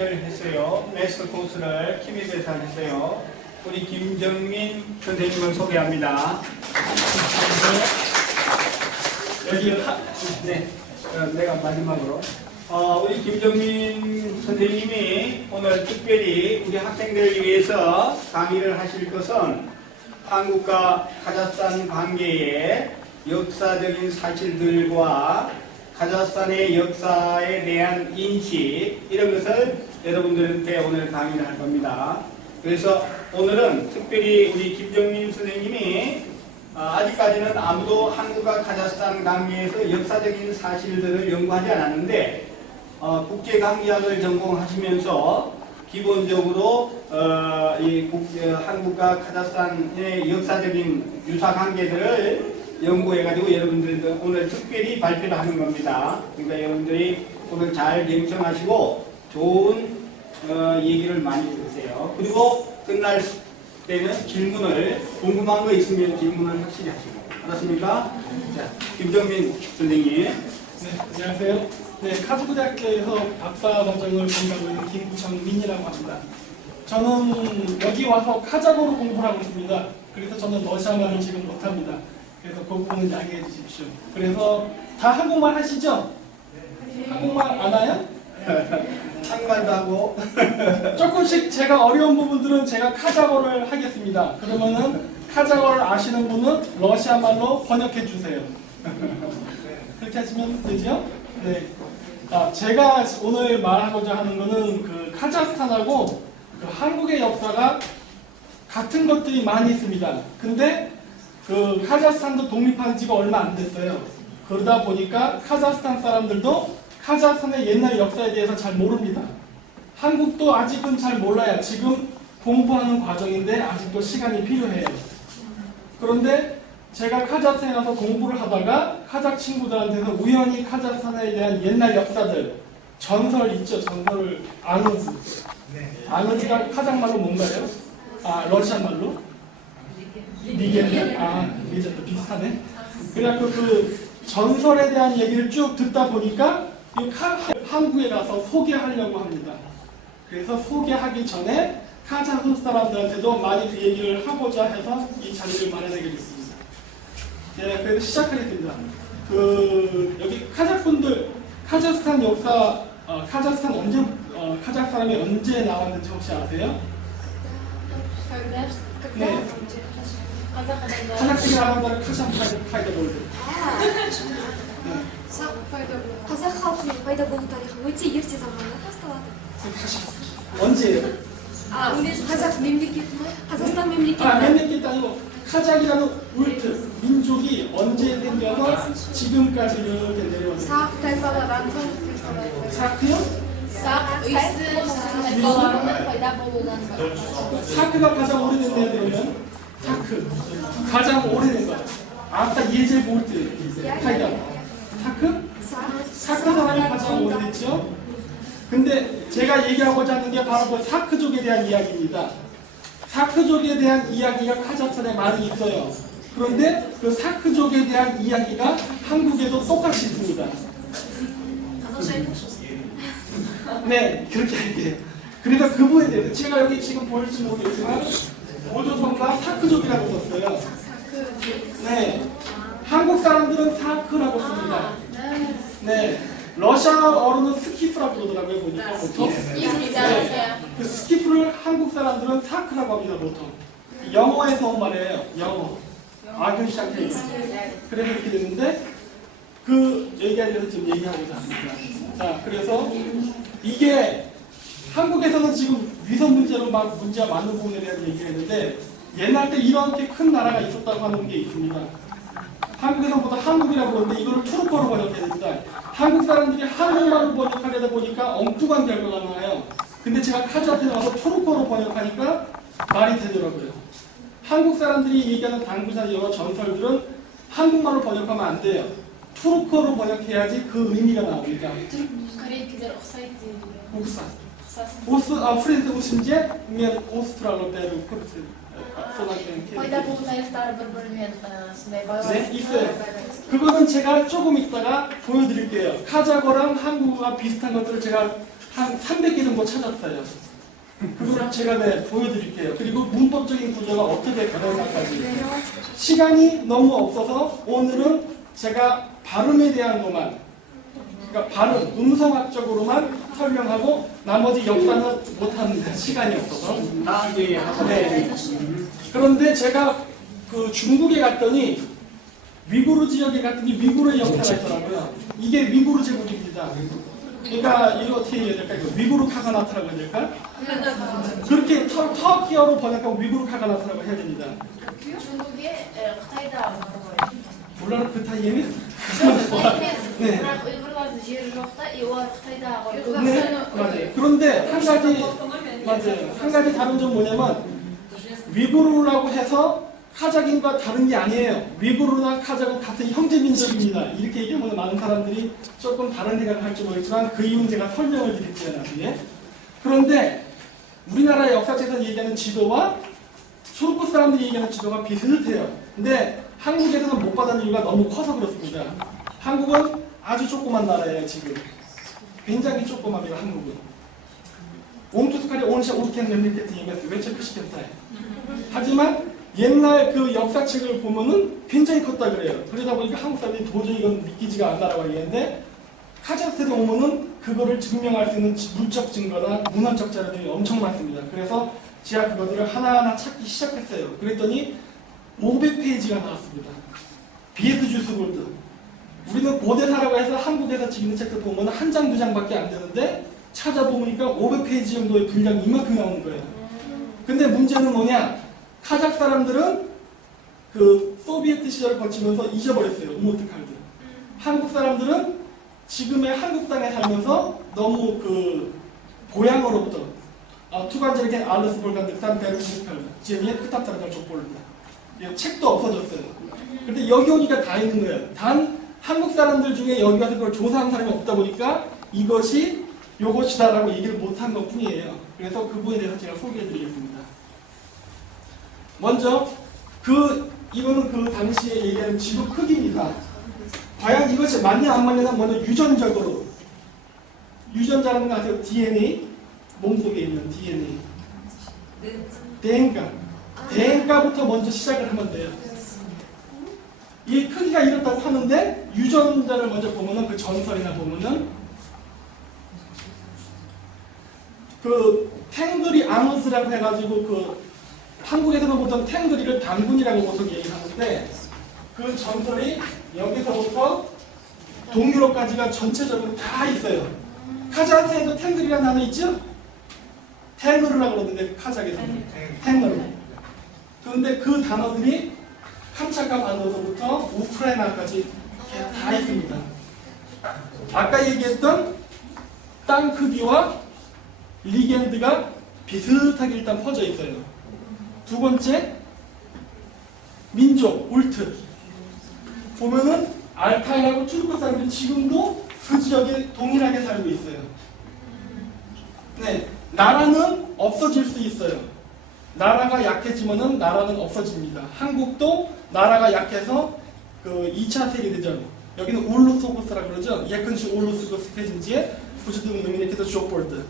했어요. 마스터 코스를 KBS에서 했어요. 우리 김정민 선생님을 소개합니다. 여기 내가 마지막으로 우리 김정민 선생님이 오늘 특별히 우리 학생들을 위해서 강의를 하실 것은 한국과 카자흐스탄 관계의 역사적인 사실들과 카자흐스탄의 역사에 대한 인식 이런 것을 여러분들한테 오늘 강의를 할 겁니다. 그래서 오늘은 특별히 우리 김정민 선생님이 아직까지는 아무도 한국과 카자흐스탄 관계에서 역사적인 사실들을 연구하지 않았는데 국제관계학을 전공하시면서 기본적으로 한국과 카자흐스탄의 역사적인 유사관계들을 연구해가지고 여러분들 오늘 특별히 발표를 하는 겁니다. 그러니까 여러분들이 오늘 잘 경청하시고 좋은 얘기를 많이 들으세요. 그리고 끝날 때는 질문을 궁금한 거 있으면 질문을 확실히 하시고 알았습니까? 자, 김정민 선생님. 네, 안녕하세요. 네, 카즈흐대학교에서 박사 과정을 공부하고 있는 김정민이라고 합니다. 저는 여기 와서 카자흐로 공부를 하고 있습니다. 그래서 저는 러시아말을 지금 못합니다. 그래서 그 부분은 양해해 주십시오. 그래서 다 한국말 하시죠? 한국말 아나요? 한국말도 하고 조금씩 제가 어려운 부분들은 제가 카자흐를 하겠습니다. 그러면은 카자흐를 아시는 분은 러시아말로 번역해 주세요. 그렇게 하시면 되죠? 네. 제가 오늘 말하고자 하는 거는 그 카자흐스탄하고 그 한국의 역사가 같은 것들이 많이 있습니다. 근데 그 카자흐스탄도 독립한 지가 얼마 안 됐어요. 그러다 보니까 카자흐스탄 사람들도 카자흐스탄의 옛날 역사에 대해서 잘 모릅니다. 한국도 아직은 잘 몰라요. 지금 공부하는 과정인데 아직도 시간이 필요해요. 그런데 제가 카자흐스탄에 가서 공부를 하다가 카자흐 친구들한테서 우연히 카자흐스탄에 대한 옛날 역사들, 전설 있죠. 전설을 아느즈. 아느즈가 카자흐말로 뭔가요? 러시아말로? 리겐드? 리겐드 비슷하네. 그래갖고 그 전설에 대한 얘기를 쭉 듣다 보니까 한국에 가서 소개하려고 합니다. 그래서 소개하기 전에 카자흐 사람들한테도 많이 그 얘기를 하고자 해서 이 자리를 마련하게 됐습니다. 네, 그래서 시작하겠습니다. 여기 카자흐분들, 카자흐스탄 역사, 카자흐 사람이 언제 나왔는지 혹시 아세요? 네. 카자흐 사람들은 카자흐 파이더볼드. қазақ халқының пайда болу тарихы өте ерте заманда басталады. 언제예요? қазақстан мемлекеті. 멤레켓도 아니고 카자흐라는 울트 민족이 언제 생겨서 지금까지 이렇게 내려왔어요. сақ тайпалар 사크요? ақ 사크가 가장 오래된 데야 그러면 사크 가장 오래된 거. 아까 예제 볼트 타이다. 사크? 사크 사람이 가장 오래됐죠? 근데 제가 얘기하고자 하는 게 바로 그 사크족에 대한 이야기입니다. 사크족에 대한 이야기가 카자흐스탄에 많이 있어요. 그런데 그 사크족에 대한 이야기가 한국에도 똑같이 있습니다. 네, 그렇게 할게요. 그래서 그 부분에 대해서 제가 여기 지금 보일지 모르겠지만 오조선과 사크족이라고 썼어요. 네, 한국 사람들은 사크라고 씁니다. 네, 러시아어로는 스키프라고 그러더라고요. 보니까 보통. 네, 그 스키프를 한국 사람들은 사크라고 합니다. 보통. 영어에서 온 말이에요. 영어. 악을 시작해요. 그래서 이렇게 됐는데 그 얘기에 대해서 지금 얘기하고자 합니다. 자, 그래서 이게 한국에서는 지금 위선 문제로 막 문제가 많은 부분에 대해서 얘기했는데 옛날 때 이렇게 큰 나라가 있었다고 하는 게 있습니다. 한국에서보다 한국이라고 그러는데 이거를 투르크어로 번역해야 됩니다. 한국 사람들이 한국말로 번역하려다 보니까 엉뚱한 결과가 나와요. 근데 제가 카자흐에 와서 투르크어로 번역하니까 말이 되더라고요. 한국 사람들이 얘기하는 당부자 여러 전설들은 한국말로 번역하면 안 돼요. 투르크어로 번역해야지 그 의미가 나옵니다. 옥사. 프렌드 우신제 мен 오스트라로 배를 그렇지. 네, 있어요. 그거는 제가 조금 이따가 보여드릴게요. 카자흐랑 한국어가 비슷한 것들을 제가 한 300개 정도 찾았어요. 그거를 제가 보여드릴게요. 그리고 문법적인 구조가 어떻게 변할까지. 시간이 너무 없어서 오늘은 제가 발음에 대한 것만, 그러니까 발음, 음성학적으로만 설명하고 나머지 역사는 못하는데 시간이 없어서. 다음에 하고. 네. 그런데 제가 그 중국에 갔더니 위구르 지역에 갔더니 위구르의 역사가 있더라고요. 이게 위구르 제국입니다. 그러니까 이거 어떻게 해야 될까? 위구르 카가나트라고 해야 될까? 그렇게 터키어로 번역하면 위구르 카가나트라고 해야 됩니다. 중국에 Қытайда бар ғой. 몰라요? 그 타이에는? 네. бірақ ұйғырлардың жері жоқ та, олар Қытайда ғой. 네, 맞아요. 그런데 한 가지 다른 점 뭐냐면 위구르라고 해서 카자흐인과 다른 게 아니에요. 위구르나 카자흐는 같은 형제 민족입니다. 이렇게 얘기하면 많은 사람들이 조금 다른 생각을 할지 모르겠지만 그 이유는 제가 설명을 드릴게요, 나중에. 그런데 우리나라 역사책에서 얘기하는 지도와 초록꽃 사람들이 얘기하는 지도가 비슷해요. 근데 한국에서는 못 받은 이유가 너무 커서 그렇습니다. 한국은 아주 조그만 나라예요, 지금. 굉장히 조그맣니다, 한국은. 옹투스카리 온샤 오르켄 렘리케트 얘기했어요. 웨체크시켄타에. 하지만 옛날 그 역사책을 보면은 굉장히 컸다 그래요. 그러다 보니까 한국 사람들이 도저히 이건 믿기지가 않다라고 얘기했는데 카자흐스탄에 오면은 그거를 증명할 수 있는 물적 증거나 문헌적 자료들이 엄청 많습니다. 그래서 제가 그것들을 하나하나 찾기 시작했어요. 그랬더니 500페이지가 나왔습니다. 비에스 주스골드. 우리는 고대사라고 해서 한국에서 지금 있는 책들 보면 한 장, 두 장밖에 안 되는데 찾아보니까 500페이지 정도의 분량이 이만큼 나오는 거예요. 근데 문제는 뭐냐? 카자흐 사람들은 그 소비에트 시절을 거치면서 잊어버렸어요. 우모트 칼드. 한국 사람들은 지금의 한국 땅에 살면서 너무 그 고향으로부터 투간절에게 알르스 볼간드 딴 베르스 칼드 제미에 크탑타르달 족볼드 책도 없어졌어요. 근데 여기 오니까 다 있는 거예요. 단 한국 사람들 중에 여기 와서 그걸 조사한 사람이 없다 보니까 이것이 요것이다라고 얘기를 못한 것 뿐이에요. 그래서 그 부분에 대해서 제가 소개해드리겠습니다. 먼저 이거는 그 당시에 얘기하는 지구 크기입니다. 과연 이것이 맞냐 안 맞냐는 먼저 유전적으로 유전자라는 거 아세요? DNA 몸속에 있는 DNA 대행가부터 먼저 시작을 하면 돼요. 이 크기가 이렇다고 하는데 유전자를 먼저 보면은 그 전설이나 보면은 그 탱그리 아누스라고 해가지고 그 한국에서는 보통 탱그리를 당군이라고 보통 얘기하는데 그 전설이 여기서부터 동유럽까지가 전체적으로 다 있어요. 카자흐스탄에도 탱그리라는 단어 있죠? 탱그르라고 그러는데 카자흐에서는 탱그르. 그런데 그 단어들이 캄차카 반도서부터 우크라이나까지 다 있습니다. 아까 얘기했던 땅 크기와 리겐드가 비슷하게 일단 퍼져 있어요. 두 번째, 민족, 울트. 보면은 알타이하고 투르크 사람들이 지금도 그 지역에 동일하게 살고 있어요. 네, 나라는 없어질 수 있어요. 나라가 약해지면은 나라는 없어집니다. 한국도 나라가 약해서 그 2차 세계대전, 여기는 울루소고스라 그러죠. 예컨시 울루소고스케진지에 부주등 노미네케도 쇼폴드.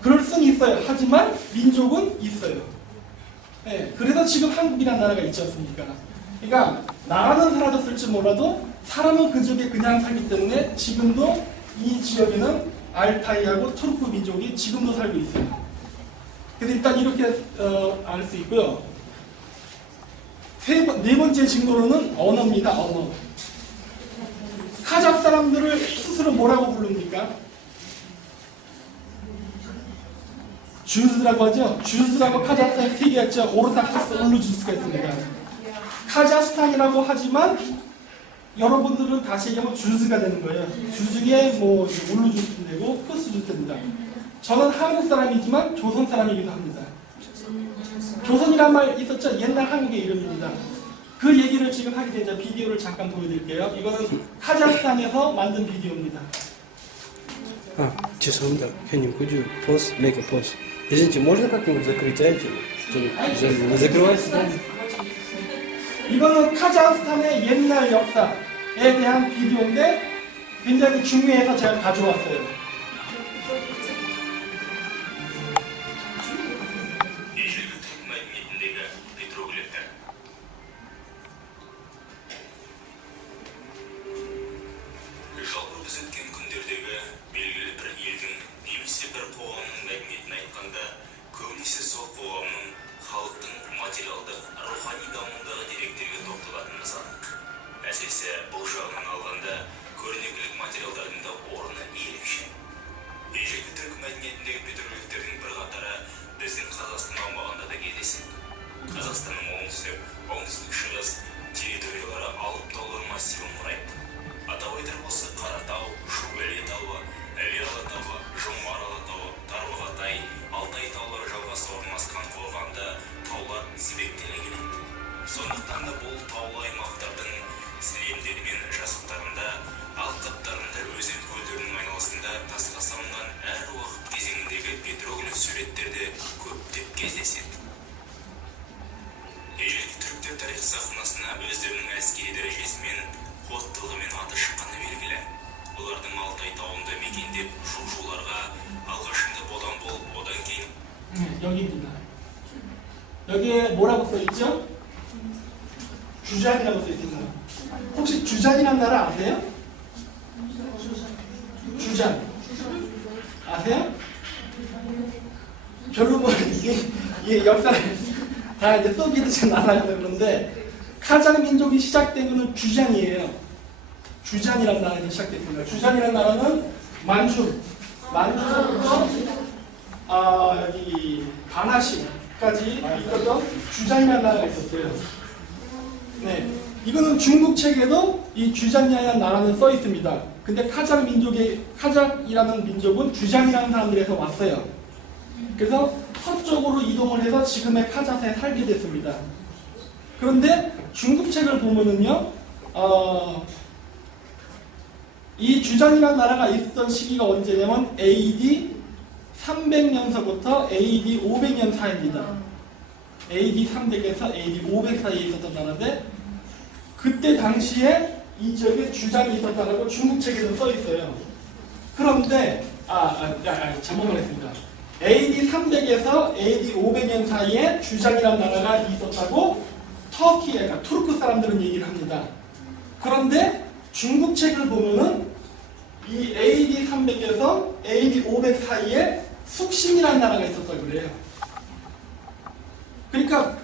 그럴 수는 있어요. 하지만 민족은 있어요. 네, 그래서 지금 한국이라는 나라가 있지 않습니까? 그러니까 나라는 사라졌을지 몰라도 사람은 그 지역에 그냥 살기 때문에 지금도 이 지역에는 알타이하고 투르크 민족이 지금도 살고 있어요. 그래서 일단 이렇게 알 수 있고요. 네 번째 증거로는 언어입니다. 언어. 카자흐 사람들을 스스로 뭐라고 부릅니까? 주즈라고 하죠. 주즈라고 카자흐스탄에 세 개가 있죠. 오르타크스, 울루주스가 있습니다. 카자흐스탄이라고 하지만 여러분들은 다시 얘기하면 주즈가 되는 거예요. 주즈에 뭐 울루주스 되고 크스주스 됩니다. 저는 한국 사람이지만 조선 사람이기도 합니다. 조선이란 말 있었죠? 옛날 한국의 이름입니다. 그 얘기를 지금 하게 되자 비디오를 잠깐 보여드릴게요. 이거는 카자흐스탄에서 만든 비디오입니다. 죄송합니다. 형님, could you pause, make a pause? Извините, можно как-нибудь закрыть альтер? Не закрывается? 이거는 카자흐스탄의 옛날 역사에 대한 비디오인데 굉장히 중요해서 제가 가져왔어요. қоғамның, халықтың материалдық, рухани дамуындағы деректерге тоқталатын мысал. Әсіресе бұл жағынан алғанда көрнекілік материалдардың да орны ерекше. Ежелгі түркі мәдениетіндегі петроглифтердің бірқатары біздің Қазақстан аумағында да кездеседі. Қазақстанның оңтүстік шығыс территориялары алып таулар массивін құрайды. Атап айтар болсақ Қаратау, Шу-Бәле тауы, Әли-Алатауы, Жұмар-Алатауы, Тарбағатай, Алтай таулары жалғасы орналасқан қорғанда таулар тізбектеле келеді. Сондықтан да бұл таулы аймақтардың сілемдері мен жазықтарында, алқаптарында, өзен көлдерінің айналасында тасқа салынған әр уақыт кезеңіндегі петроглиф суреттерді көптеп кездеседі. Ежелгі түріктер тарих сахнасына өздерінің әскери дәрежесімен, қуаттылығымен аты шыққаны белгілі. Олардың Алтай тауында мекендеп шу-шуларға алғашында бодан болып, одан кейін 여기입니다. 여기에 뭐라고 써있죠? 주잔이라고 써있습니다. 혹시 주잔이라는 나라 아세요? 주잔 아세요? 별로 뭐 이게 역사를 다 이제 소비에트 나라가 그런데 카자흐 민족이 시작된 것은 주잔이에요. 주잔이라는 나라에서 시작됐습니다. 주잔이라는 나라는 만주서부터 여기 바나시까지 있었던 주잔이라는 나라가 있었어요. 네, 이거는 중국 책에도 이 주잔이라는 나라는 써 있습니다. 근데 카자흐이라는 민족은 주잔이라는 사람들에서 왔어요. 그래서 서쪽으로 이동을 해서 지금의 카자흐에 살게 됐습니다. 그런데 중국 책을 보면은요, 이 주잔이라는 나라가 있었던 시기가 언제냐면 AD 300년서부터 AD 500년 사이입니다. AD 300에서 AD 500 사이에 있었던 나라인데 그때 당시에 이 지역에 주잔이 있었다고 중국 책에도 써 있어요. 그런데 잘못 말했습니다. AD 300에서 AD 500년 사이에 주잔이라는 나라가 있었다고 터키, 그러니까 투르크 사람들은 얘기를 합니다. 그런데 중국 책을 보면은 이 AD 300에서 AD 500 사이에 숙신이라는 나라가 있었다고 그래요. 그러니까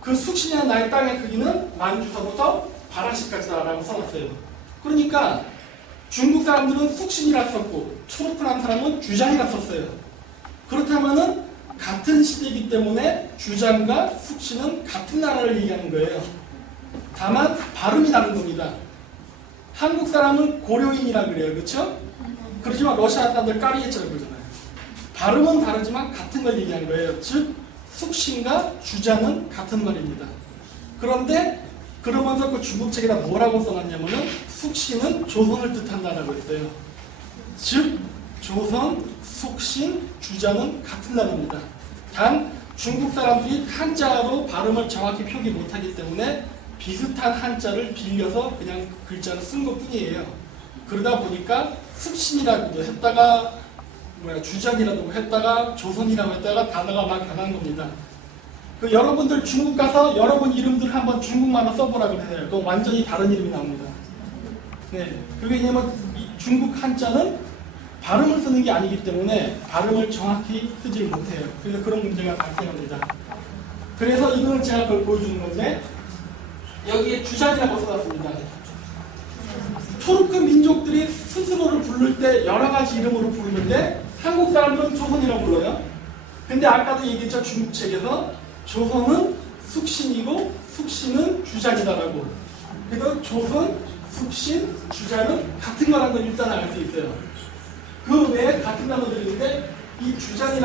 그 숙신이라는 나라의 땅의 크기는 만주서부터 바라시까지다라고 써놨어요. 그러니까 중국 사람들은 숙신이라 썼고 투르크라는 사람은 주잔이라 썼어요. 그렇다면은 같은 시대이기 때문에 주잔과 숙신은 같은 나라를 얘기하는 거예요. 다만 발음이 다른 겁니다. 한국 사람은 고려인이라 그래요. 그렇죠? 그렇지만 러시아 사람들 까리에처럼 그러잖아요. 발음은 다르지만 같은 걸 얘기한 거예요. 즉 숙신과 주잔은 같은 말입니다. 그런데 그러면서 그 중국 책에다 뭐라고 써놨냐면은 숙신은 조선을 뜻한다라고 했어요. 즉 조선, 숙신, 주잔은 같은 나라입니다. 단 중국 사람들이 한자로 발음을 정확히 표기 못하기 때문에 비슷한 한자를 빌려서 그냥 글자를 쓴 것뿐이에요. 그러다 보니까 숙신이라고도 했다가 주잔이라고 했다가 조선이라고 했다가 단어가 막 변한 겁니다. 여러분들 중국 가서 여러분 이름들 한번 중국말로 써보라 그래요. 그건 완전히 다른 이름이 나옵니다. 네, 그게 왜냐면 중국 한자는 발음을 쓰는 게 아니기 때문에 발음을 정확히 쓰지 못해요. 그래서 그런 문제가 발생합니다. 그래서 이거는 제가 그걸 보여주는 건데 여기에 주잔이라고 써놨습니다. 투르크 민족들이 스스로를 부를 때 여러 가지 이름으로 부르는데 한국 사람들은 조선이라고 불러요. 근데 아까도 얘기했죠. 중국 책에서 조선은 숙신이고 숙신은 주잔이다라고. 그래서 조선, 숙신, 주잔은 같은 거라는 걸 일단 알 수 있어요. 그 외에 같은 단어들인데 이 주잔이라는